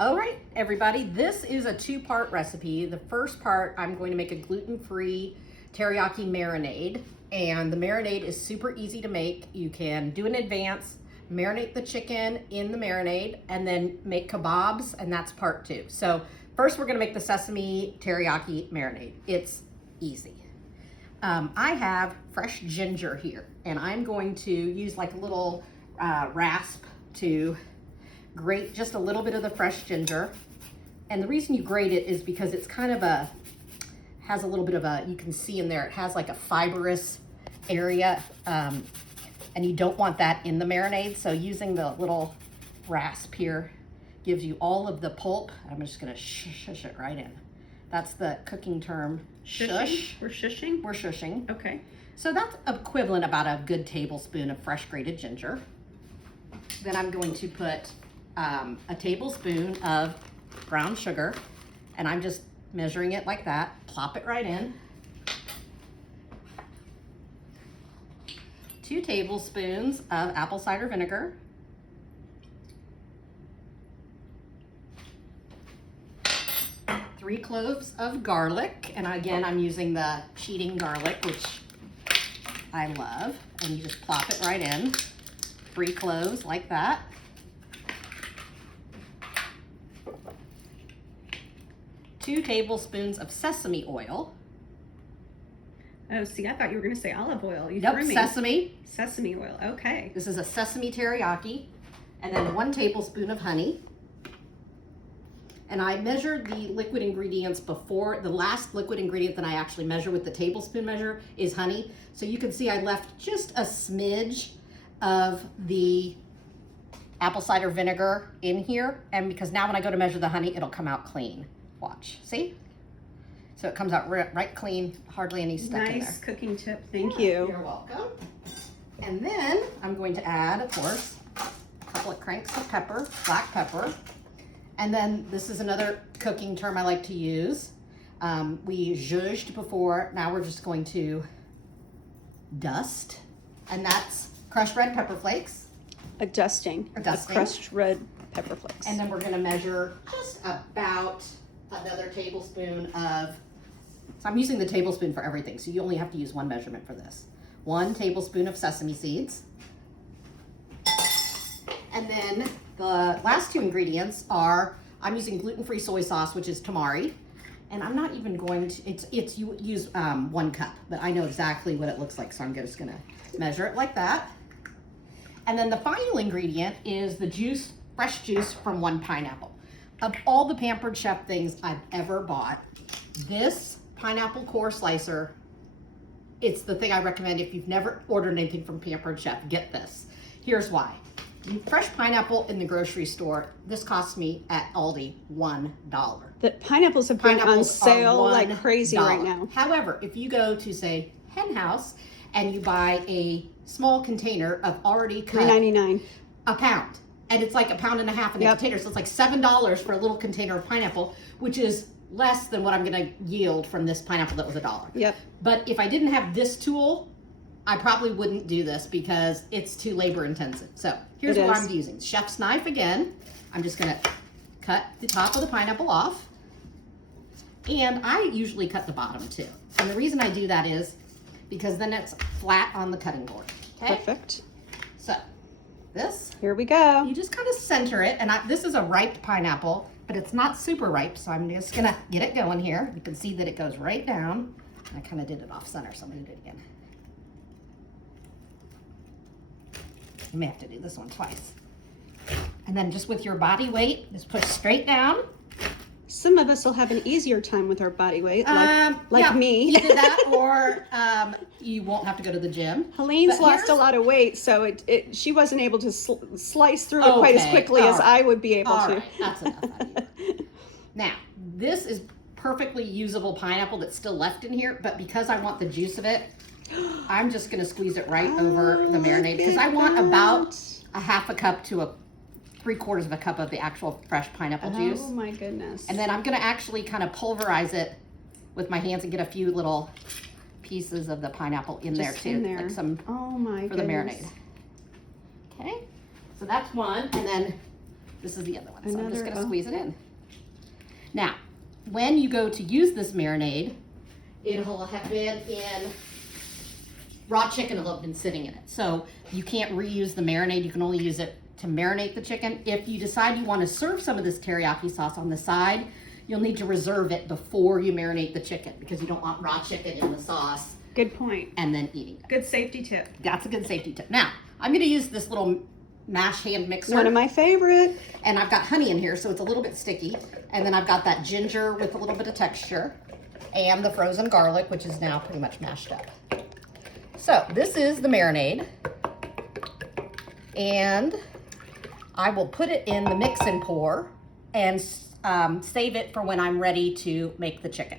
All right, everybody, this is a two-part recipe. The first part, I'm going to make a gluten-free teriyaki marinade, and the marinade is super easy to make. You can do it in advance, marinate the chicken in the marinade, and then make kebabs, and that's part two. So first, we're gonna make the sesame teriyaki marinade. It's easy. I have fresh ginger here, and I'm going to use like a little rasp to grate just a little bit of the fresh ginger. And the reason you grate it is because it's kind of has a little bit of you can see in there, it has like a fibrous area, and you don't want that in the marinade. So using the little rasp here gives you all of the pulp. I'm just gonna shush it right in. That's the cooking term, shush. We're shushing? We're shushing. Okay. So that's equivalent about a good tablespoon of fresh grated ginger. Then I'm going to put a tablespoon of brown sugar, and I'm just measuring it like that. Plop it right in. 2 tablespoons of apple cider vinegar. 3 cloves of garlic, and again, I'm using the cheating garlic, which I love, and you just plop it right in. 3 cloves like that. 2 tablespoons of sesame oil. Oh, see, I thought you were going to say olive oil. You Nope, threw me. sesame. Sesame oil. Okay. This is a sesame teriyaki. And then 1 tablespoon of honey. And I measured the liquid ingredients before. The last liquid ingredient that I actually measure with the tablespoon measure is honey. So you can see I left just a smidge of the apple cider vinegar in here. And because now when I go to measure the honey, it'll come out clean. Watch, see? So it comes out right clean, hardly any stuck in there. Nice cooking tip, thank you. You're welcome. And then I'm going to add, of course, a couple of cranks of pepper, black pepper. And then this is another cooking term I like to use. We zhuzhed before, now we're just going to dust. And that's crushed red pepper flakes. A dusting. A dusting. Crushed red pepper flakes. And then we're gonna measure just about another tablespoon of, so I'm using the tablespoon for everything, so you only have to use 1 measurement for this. 1 tablespoon of sesame seeds. And then the last 2 ingredients are, I'm using gluten-free soy sauce, which is tamari. And I'm not even going to, you use 1 cup, but I know exactly what it looks like, so I'm just gonna measure it like that. And then the final ingredient is the juice, fresh juice from 1 pineapple. Of all the Pampered Chef things I've ever bought, this pineapple core slicer, it's the thing I recommend. If you've never ordered anything from Pampered Chef, get this. Here's why. Fresh pineapple in the grocery store, this costs me at Aldi $1. The pineapples have been on sale like crazy right now. However, if you go to, say, Hen House and you buy a small container of already cut, $3.99 a pound, and it's like £1.5 pounds in a container, so it's like $7 for a little container of pineapple, which is less than what I'm gonna yield from this pineapple that was $1. Yep. But if I didn't have this tool, I probably wouldn't do this because it's too labor intensive. So here's what I'm using. Chef's knife again. I'm just gonna cut the top of the pineapple off. And I usually cut the bottom too. And the reason I do that is because then it's flat on the cutting board. Okay? Perfect. So this, here we go. you just kind of center it. And this is a ripe pineapple, but it's not super ripe. So I'm just gonna get it going here. You can see that it goes right down. I kind of did it off center, so I'm gonna do it again. You may have to do this one twice. And then just with your body weight, just push straight down. Some of us will have an easier time with our body weight, like yeah, me. Either that or you won't have to go to the gym. Helene's lost a lot of weight, so she wasn't able to slice through it quite as quickly as I would be able to. Right. That's enough out of you. Now, this is perfectly usable pineapple that's still left in here, but because I want the juice of it, I'm just going to squeeze it right over the marinade because I want about a 1/2 cup to 3/4 of a cup of the actual fresh pineapple juice. Oh my goodness. And then I'm going to actually kind of pulverize it with my hands and get a few little pieces of the pineapple in there too. In there. Like some oh my for the marinade. Okay, so that's one. And then This is the other one. So I'm just Another- gonna squeeze it in. Now, when you go to use this marinade, it'll have been in raw chicken will have been sitting in it. So you can't reuse the marinade. You can only use it to marinate the chicken. If you decide you want to serve some of this teriyaki sauce on the side, you'll need to reserve it before you marinate the chicken because you don't want raw chicken in the sauce. Good point. And then eating it. Good safety tip. That's a good safety tip. Now, I'm going to use this little mash hand mixer. One of my favorite. And I've got honey in here, so it's a little bit sticky. And then I've got that ginger with a little bit of texture and the frozen garlic, which is now pretty much mashed up. So this is the marinade. And I will put it in the mix and pour and save it for when I'm ready to make the chicken.